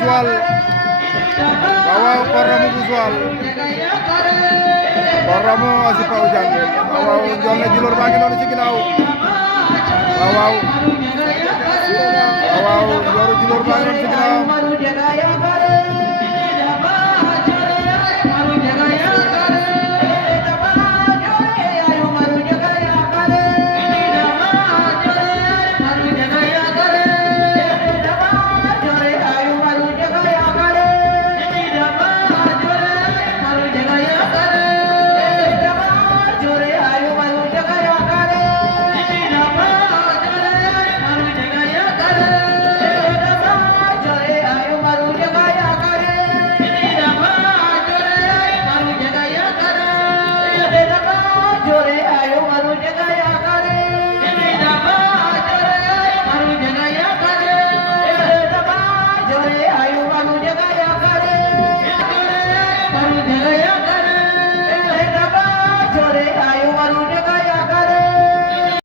Joal waaw Kor Ramou bu Joal Kor Ramou Asi Paw Diang waaw Ndiol na Djilor baa ngi noonu ci ginnaaw waaw Ndiol Djilor baa ngi noonu ci ginnaaw